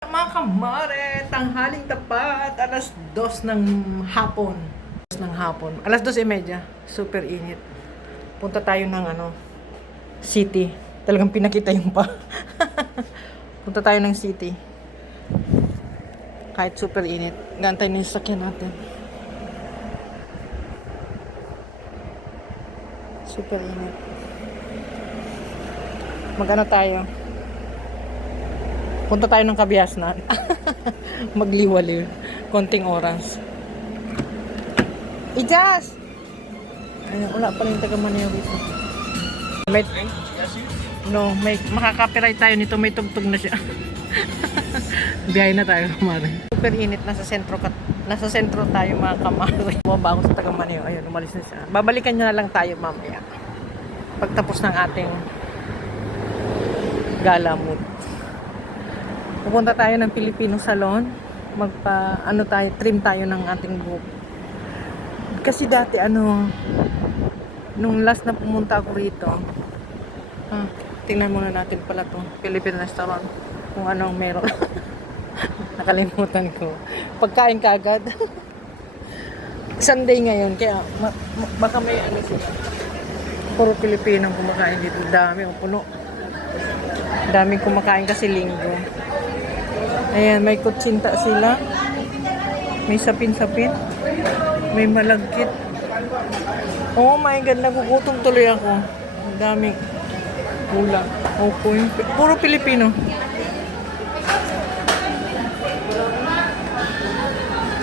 Mga kamare, tanghaling tapat, alas 2 ng hapon. Alas 2:30, super init. Punta tayo ng city. Talagang pinakita yung pa. Punta tayo ng city. Kahit super init. Gantay na yung sakyan natin. Super init. Mag-ano tayo? Punta tayo ng Kabiasnan. Magliwaliw. Konting oras. Ijas! Ayun, wala pa rin taga Manila dito. May makaka-copyright tayo nito. May tugtog na siya. Biyahe na tayo, kamari. Super init. Nasa sentro tayo, mga kamari. Bumaba ako sa taga Manila. Ayun, umalis na siya. Babalikan nyo na lang tayo mamaya. Pagtapos ng ating gala mood. Pupunta tayo ng Filipino Salon. Trim tayo ng ating buhok. Kasi dati nung last na pumunta ako rito, tingnan muna natin pala to Philippine restaurant. Kung anong meron. Nakalimutan ko. Pagkain kaagad. Sunday ngayon, kaya baka may sila. Puro Pilipinong kumakain dito. Dami, puno. Daming kumakain kasi linggo. Ayan, may kutsinta sila. May sapin-sapin. May malagkit. Oh my God, nagugutom tuloy ako. Ang daming ulam. Okay. Puro Pilipino.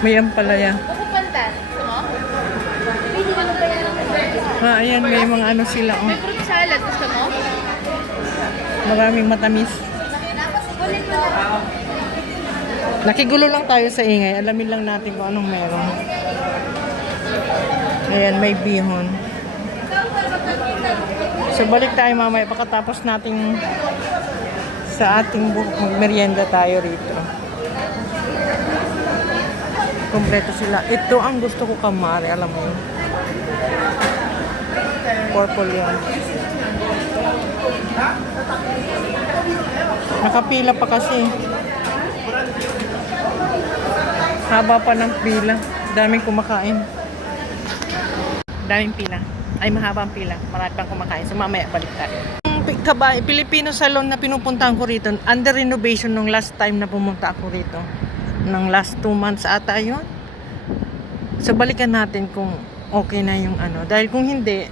May ampalaya. Ayan, may mga sila. Oh. May fruit salad, gusto mo? Maraming matamis. Nakigulo lang tayo sa ingay. Alamin lang natin kung anong meron. Ayan, may bihon. So, balik tayo mamaya. Pagkatapos nating sa ating magmerienda tayo rito. Kompleto sila. Ito ang gusto ko, kamari. Alam mo yun. Purple yan. Nakapila pa kasi. Haba pa ng pila. Daming kumakain. Daming pila. Ay, mahaba ang pila. Marami pang kumakain. So, mamaya balik tayo. Filipino Salon na pinupuntahan ko rito, under renovation nung last time na pumunta ako rito. Nung last 2 months ata yun. So, balikan natin kung okay na yung Dahil kung hindi,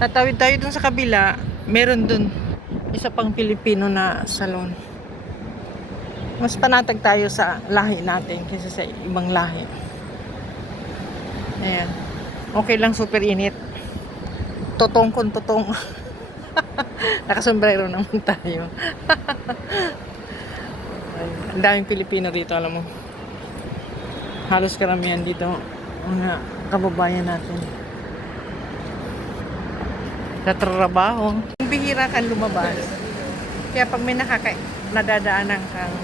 tatawid tayo dun sa kabila. Meron dun isa pang Filipino na salon. Mas panatag tayo sa lahi natin kaysa sa ibang lahi. Ayan. Okay lang, super init. Totong. Nakasombrero naman tayo. Ang daming Pilipino dito, alam mo. Halos karamihan dito mga kababayan natin. Natrabaho. Bihira kang lumabas. Kaya pag may nadadaanan kang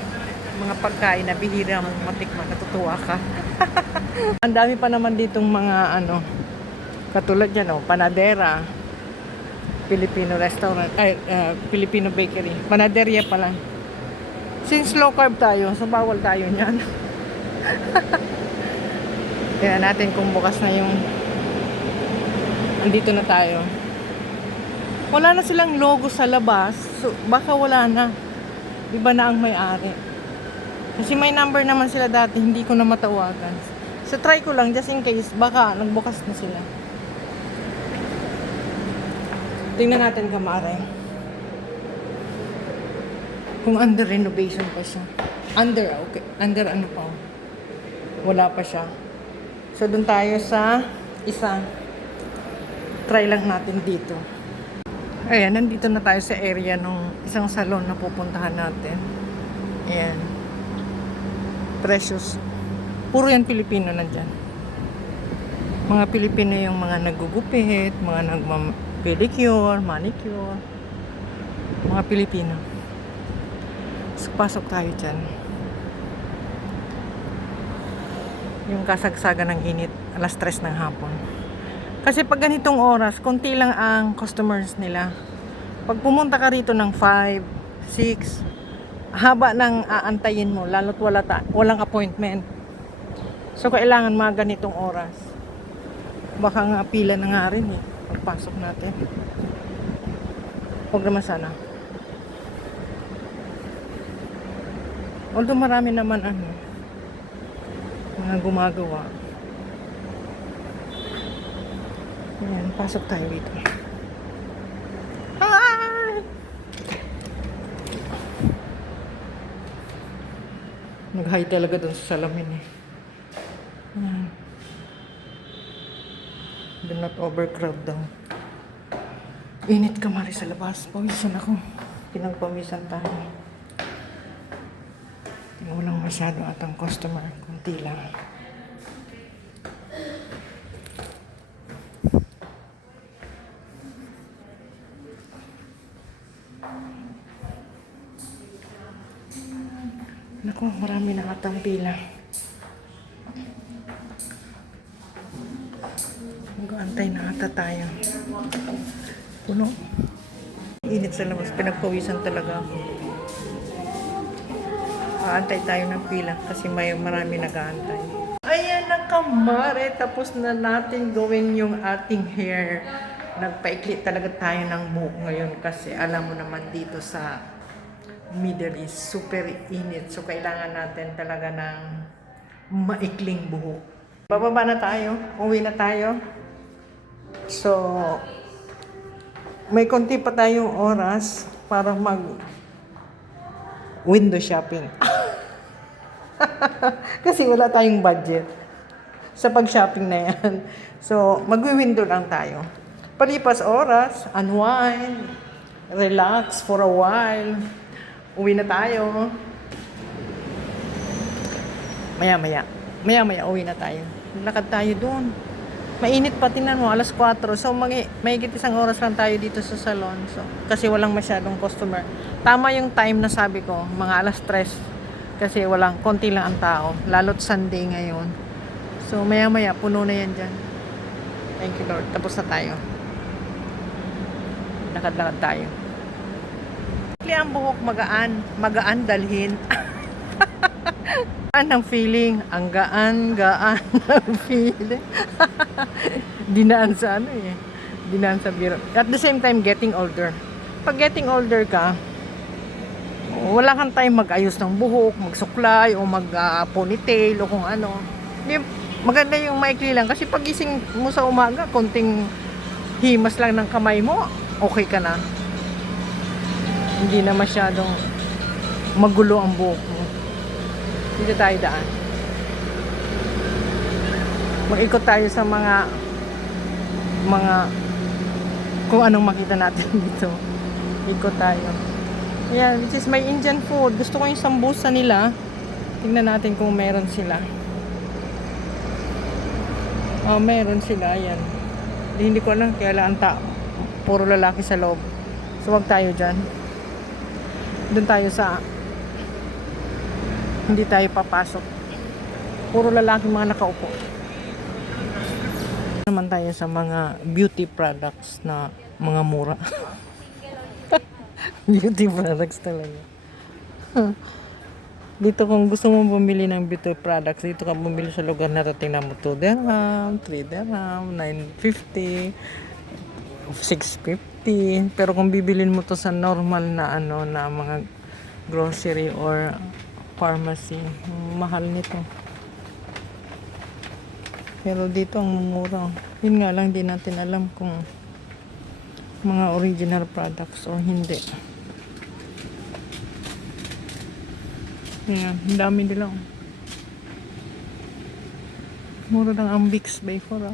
mga pagkain na bihira mong matikman, natutuwa ka. Ang dami pa naman ditong mga katulad yan, panadera, Filipino restaurant, Filipino bakery, panaderia pala. Since low carb tayo, so bawal tayo niyan. Kaya natin kung bukas na yung andito na tayo. Wala na silang logo sa labas, so baka wala na. Iba na ang may-ari. Kasi may number naman sila dati, hindi ko na matawagan. So try ko lang just in case, baka nagbukas na sila. Tingnan natin, kamare. Kung under renovation pa siya. Okay. Under pa? Wala pa siya. So doon tayo sa isa. Try lang natin dito. Ayan, nandito na tayo sa area ng isang salon na pupuntahan natin. Ayan. Precious. Puro yan Pilipino nandyan. Mga Pilipino yung mga nagugupit, mga nagma-pedicure, manicure. Mga Pilipino. So, pasok tayo dyan. Yung kasagsagan ng init, alas 3 ng hapon. Kasi pag ganitong oras, konti lang ang customers nila. Pag pumunta ka rito ng 5, 6, haba ng aantayin mo, lalo't walang appointment. So, kailangan mga ganitong oras. Baka nga pila na nga rin eh, pagpasok natin. Huwag naman sana. Although marami naman mga gumagawa. Ayan, pasok tayo dito. Hi! Nag-hi talaga dun sa salamin eh. Do not overcrowd daw. Init ka mari sa labas. Pawisan ako. Pinagpawisan tayo. Walang masyado atang customer. Kunti lang. Naku, marami na atang pila. Mag-aantay na ata tayo. Puno. Init sa labas. Pinagpawisan talaga ako. Aantay tayo ng pila kasi marami nag-aantay. Ayan na kamare. Tapos na natin gawin yung ating hair. Nagpaikli talaga tayo ng buhok ngayon kasi alam mo naman dito sa Middle East, super init. So, kailangan natin talaga ng maikling buhok. Bababa na tayo. Uwi na tayo. So, may konti pa tayong oras para window shopping. Kasi wala tayong budget sa pag-shopping na yan. So, magwi-window lang tayo. Palipas oras, unwind, relax for a while. Uwi na tayo. Maya-maya uwi na tayo. Lakad tayo doon. Mainit pa, tingnan mo, alas 4. So, mahigit isang oras lang tayo dito sa salon. So, kasi walang masyadong customer. Tama yung time na sabi ko, mga alas 3. Kasi konti lang ang tao. Lalo't Sunday ngayon. So, maya-maya, puno na yan dyan. Thank you, Lord. Tapos na tayo. Lakad-lakad tayo. Ang buhok magaan dalhin. Ang feeling, ang gaan ang feeling. Dinaan sa dinaan sa biro. At the same time, getting older. Pag getting older ka, wala kang time mag-ayos ng buhok, magsuklay, o mag-ponytail, o kung ano. Maganda yung maikli lang. Kasi pag gising mo sa umaga, konting himas lang ng kamay mo, okay ka na. Hindi na masyadong magulo ang buhok mo. Dito tayo daan. Mag-ikot tayo sa mga kung anong makita natin dito. Ikot tayo. Ayan, which is my Indian food. Gusto ko yung sambusa nila. Tingnan natin kung meron sila. Oh, meron sila. Ayan. Hindi ko alam kaya lang puro lalaki sa loob. So, wag tayo dyan. Doon tayo hindi tayo papasok. Puro lalaki mga nakaupo. Naman tayo sa mga beauty products na mga mura. Beauty products talaga. Dito kung gusto mo bumili ng beauty products, dito ka bumili sa lugar na to. Tingnan mo, 2 dirham, 3 dirham, 9.50, 6.50. Pero kung bibilin mo to sa normal na na mga grocery or pharmacy, mahal nito. Pero dito ang mura. Yun nga lang, di natin alam kung mga original products o hindi. Yan, ang dami nila. Mura lang ang Vicks by 4.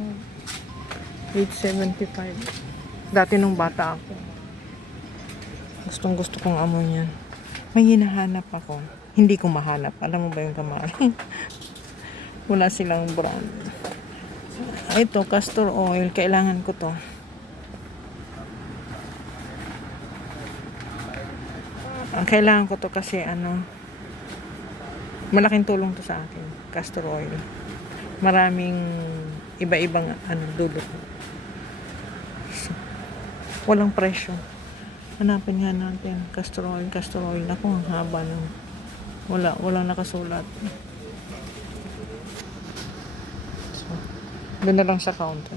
8.75. Dati nung bata ako, gustong gusto kong amoy yan. May hinahanap ako. Hindi ko mahanap. Alam mo ba yung kamari? Wala silang brand. Ito, castor oil. Kailangan ko to. Kailangan ko to kasi malaking tulong to sa akin. Castor oil. Maraming iba-ibang dulot. Walang presyo. Hanapin nga natin. Castor oil. Ako, ang haba nun. Walang nakasulat. So, doon na lang sa counter.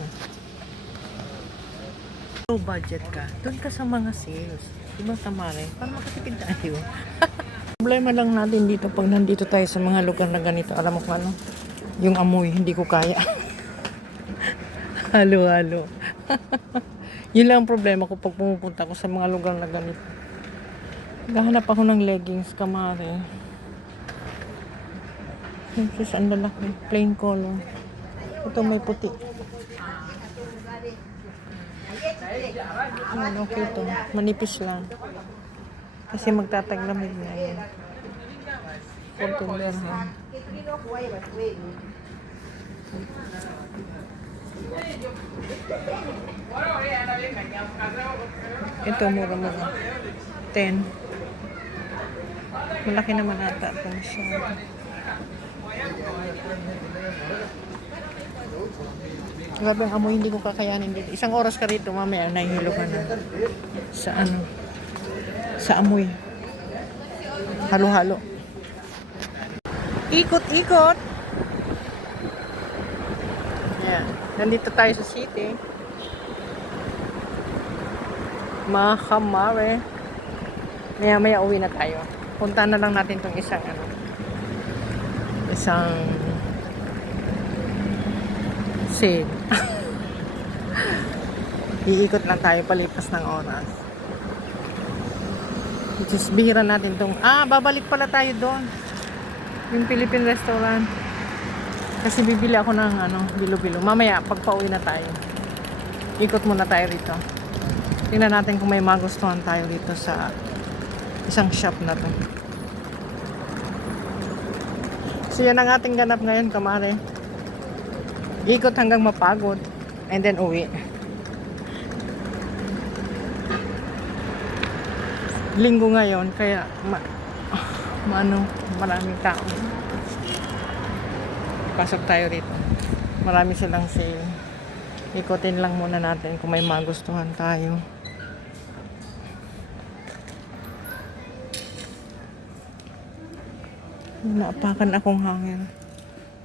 Low budget ka. Doon ka sa mga sales. Diba tamari? Para makatipid tayo. Problema lang natin dito pag nandito tayo sa mga lugar na ganito. Alam mo kung ano? Yung amoy, hindi ko kaya. Halo-halo. Yun lang ang problema ko pag pumupunta ko sa mga lugar na ganito. Gahanap ako ng leggings, kamari. This is ang lalaki. Plain color. Ito may puti. Ayan, okay to. Manipis lang. Kasi magtataglamig na yun. 14 dirham. Ito, mura-mura. 10. Malaki naman ata ito. Grabe ang amoy, hindi ko kakayanin dito. Isang oras ka rito, mamaya nahihilo ka na. Sa ano? Sa amoy. Halo-halo. Ikot-ikot. Ayan. Nandito tayo sa city. Mga kamare. Maya-maya uwi na tayo. Punta na lang natin tong isang sale. Iikot lang tayo palipas ng oras. Just bihira natin tong babalik pala tayo doon. Yung Philippine restaurant. Kasi bibili ako ng bilo-bilo. Mamaya pag pauwi na tayo. Ikot muna tayo rito. Tingnan natin kung may magustuhan tayo dito sa isang shop na to. So yan ang ating ganap ngayon, kamare. Ikot hanggang mapagod and then uwi. Linggo ngayon kaya maraming tao. Pasok tayo rito. Marami silang sale. Ikotin lang muna natin kung may magustuhan tayo. Naapakan akong hangin.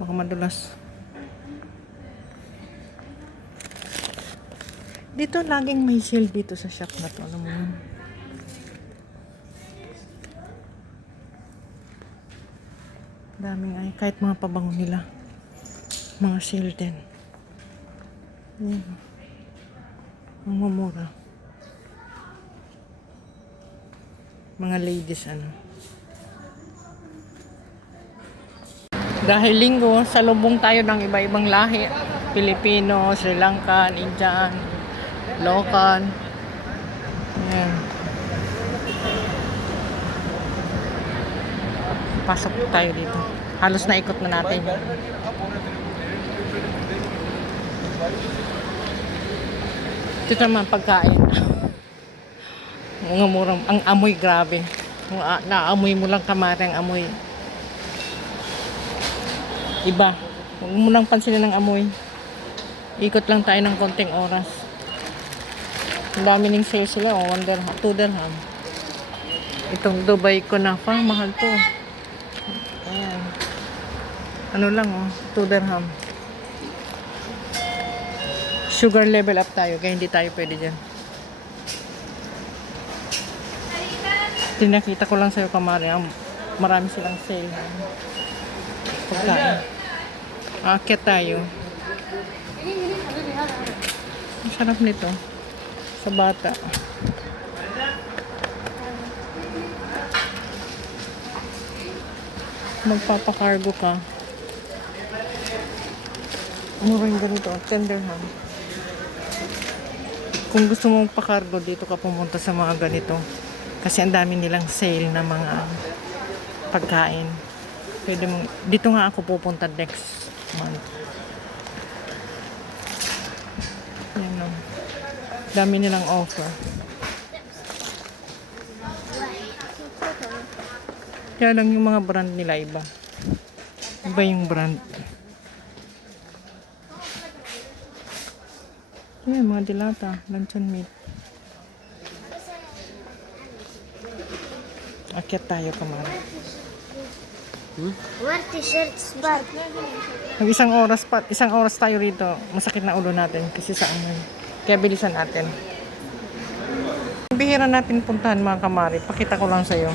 Baka madulas. Dito laging may sale dito sa shop na to. Alam mo yun? Daming kahit mga pabango nila. Mga sale din. Ayan. Ang mumura. Mga ladies Dahil linggo, salubong tayo ng iba-ibang lahi. Pilipino, Sri Lankan, Indian, local. Ayan. Pasok tayo dito. Halos naikot na natin. Ito naman pagkain. Mga murang, ang amoy grabe. Naamoy mo lang kamari ang amoy. Iba. Huwag mo lang pansinin ng amoy. Ikot lang tayo ng konting oras. Ang dami ng sale sila. 1 dirham, 2 dirham. Itong Dubai Kunafa, mahal to. Ayan. Ano lang 2 dirham. Sugar level up tayo, kaya hindi tayo pwede dyan. Tinakita ko lang sa'yo, kamari. Marami silang sale. Pagkain. Aakyat tayo. Ang sarap nito. Sa bata. Magpapakargo ka. Mura yung ganito. 10 dirham. Kung gusto mong pakargo, dito ka pumunta sa mga ganito. Kasi ang dami nilang sale na mga pagkain. Pwede mong, dito nga ako pupunta next month. Yan o. Dami nilang offer. Kaya lang yung mga brand nila iba. Iba yung brand. Yan, mga dilata. Luncheon meat. Akyat tayo, kamari. Where t-shirt spot? Mag isang oras tayo rito. Masakit na ulo natin kasi sa amin. Kaya bilisan natin. Bihira natin puntahan mga kamari. Pakita ko lang sa'yo.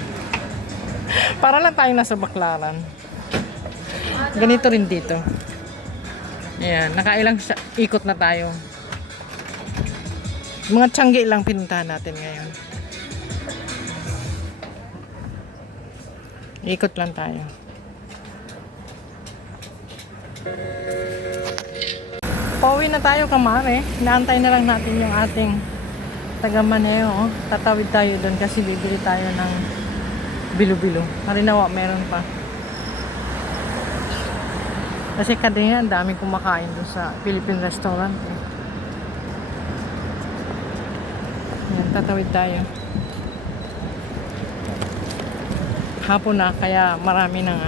Para lang tayo nasa Baklaran. Ganito rin dito. Ayan, nakailang ikot na tayo. Mga tiyanggi lang pinuntahan natin ngayon. Ikot lang tayo. Pauwi na tayo, kamare. Inaantay na lang natin yung ating taga-Maneo. Tatawid tayo doon kasi bibili tayo ng bilo-bilo. Marinawa, meron pa. Kasi kanina ang daming kumakain doon sa Philippine restaurant. Ayan, tatawid tayo. Hapon na, kaya marami ng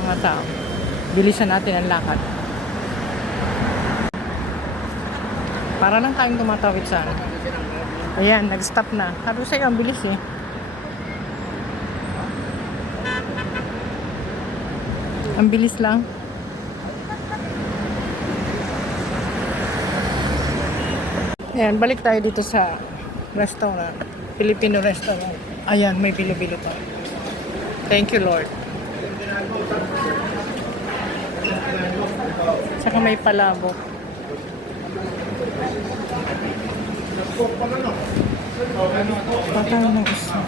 mga tao. Bilisan natin ang lakad. Para lang tayong tumatawid sa Ayan, nag-stop na. Sabi sa'yo, ang bilis eh. Ang bilis lang. Ayan, balik tayo dito sa restaurant. Filipino restaurant. Ayan, may bilo-bilo pa. Thank you, Lord. Saka may palabok. Patay ng isa.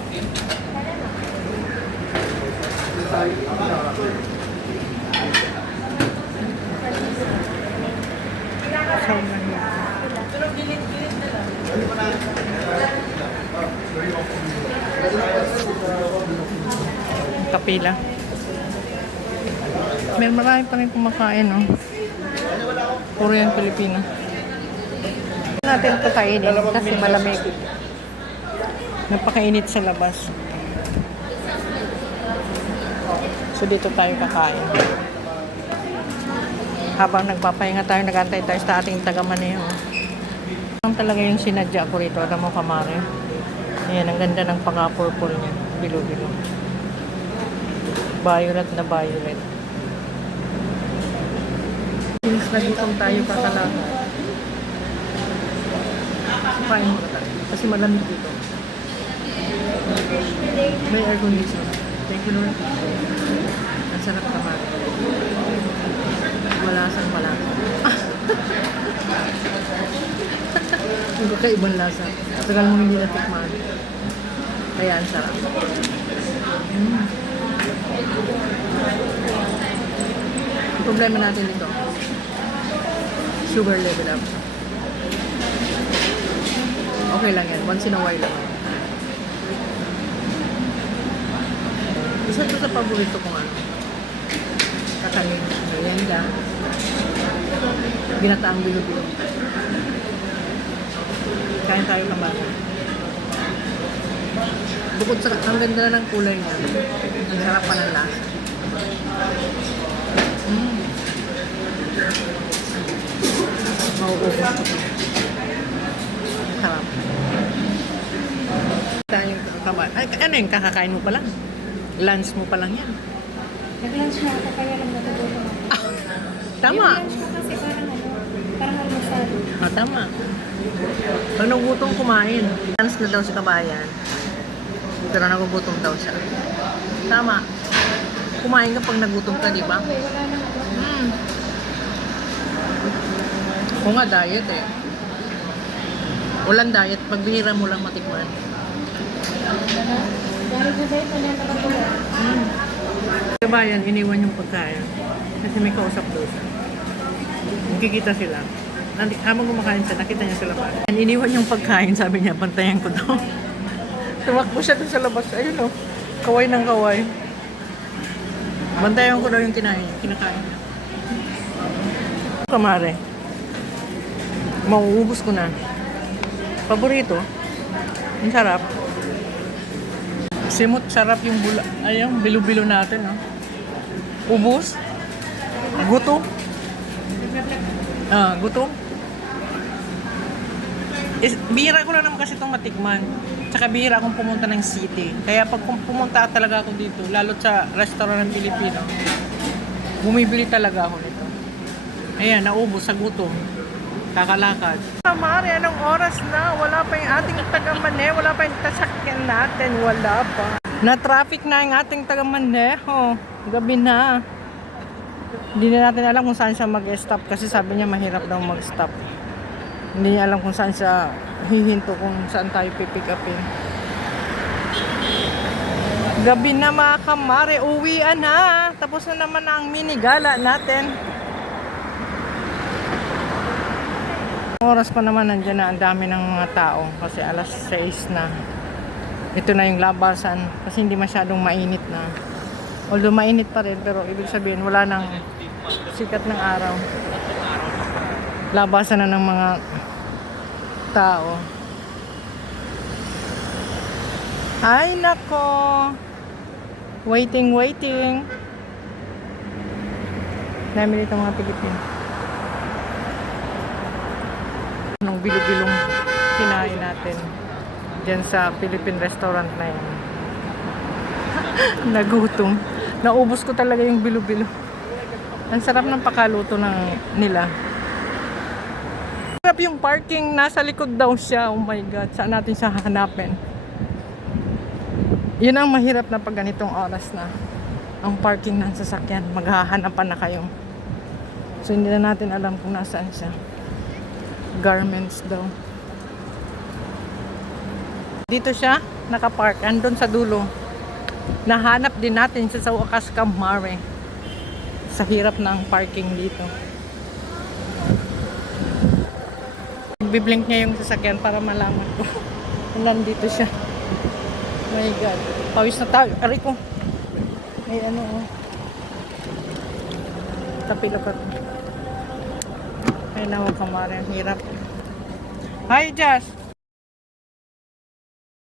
Sobrang yan. Kapila. May marami pa rin kumakain, no? Puro yan Pilipino. Natin ito kainin kasi malamig. Napakainit sa labas. So dito tayo kakain. Habang nagpapahinga tayo, nag-antay tayo sa ating taga-Maneo. Ang talaga yung sinadya ko rito. Alam mo, kamari. Ayan, ang ganda ng pagka-purple niya. Bilo-bilo. Violet na violet. Since nagutong tayo pa talaga. Kain mo na. Kasi malamig dito. May air condition. Thank you, Lord. Ang sarap naman. Malasang malasa. Ang kakaibang lasa. Tagal mo hindi natikman. Kaya ang sarap. Ang problema natin dito, sugar level up. Okay lang yan. Once in a while lang. Isa ito sa paborito kong kakanin. Merienda. Ginataang bilo-bilo. Kain tayo naman. Bukod sa ang ganda na ng kulay niya, ang sarap pa ng lasa. Mauubos ko. Sarap. Tayong kaman. Ay, ano yung kakakain mo pa lang? Lunch mo pa lang yan. Nag-lunch na ako kaya lang natututo ako. Tama. Yung lunch ko kasi parang almusal. Tama. Pag nagugutom, kumain. Lunch na daw si kabayan. Pero nagugutom daw siya. Tama. Kumain ka pag nagutom ka, di ba? Okay, wala na ako. Oo nga, diet eh. Walang diet, pagbihira mo lang matikman. Dahil sa diet, wala na nakatulog. Kabayan, iniwan yung pagkain. Kasi may kausap daw siya. Magkikita sila. Habang kumakain siya, nakita niya sa labas. Iniwan yung pagkain, sabi niya, bantayan ko daw. Tumakbo siya doon sa labas. Ayun o, kaway ng kaway. Bantayan ko daw yung kinakain niya. Kamare. Mauubos ko na. Paborito. Ang sarap. Simot, sarap yung yung bilo-bilo natin. Ubus. Gutom. Gutom. Bihira ko lang naman kasi itong matikman. Tsaka bihira akong pumunta ng city. Kaya pag pumunta talaga ako dito, lalo sa restaurant ng Pilipino, bumibili talaga ako nito. Ayan, naubos sa gutom. Kakalakad. Mari, anong oras na? Wala pa yung ating taga-maneho. Wala pa yung tasakyan natin. Wala pa. Na-traffic na yung ating taga-maneho. Gabi na. Hindi na natin alam kung saan siya mag-stop kasi sabi niya mahirap daw mag-stop. Hindi niya alam kung saan siya hihinto, kung saan tayo pipick upin. Gabi na mga kamare, uwian na. Tapos na naman ang mini gala natin. Oras pa naman nandiyan na ang dami ng mga tao kasi alas 6 na. Ito na yung labasan kasi hindi masyadong mainit na. Although mainit pa rin pero ibig sabihin wala nang sikat ng araw. Labasan na ng mga tao. Ay nako. Waiting. Dami dito mga Pilipino. Anong bilo-bilong kinain natin dyan sa Philippine restaurant na yan. Nagutom. Naubos ko talaga yung bilo-bilo. Ang sarap ng pakaluto nila. Sarap yung parking. Nasa likod daw siya. Oh my God. Saan natin siya hahanapin? Yun ang mahirap na pag ganitong oras na. Ang parking ng sasakyan. Maghahanapan na kayo. So hindi na natin alam kung nasaan siya. Garments daw. Dito siya nakapark. Andun sa dulo. Nahanap din natin siya sa wakas kamare. Sa hirap ng parking dito. Biblink niya yung sasakyan para malaman ko. Nandito siya. My God. Pawis na tayo. Aray ko. May ano oh. Tapilok ako. Ay nawa kamari. Ang hirap. Hi Josh.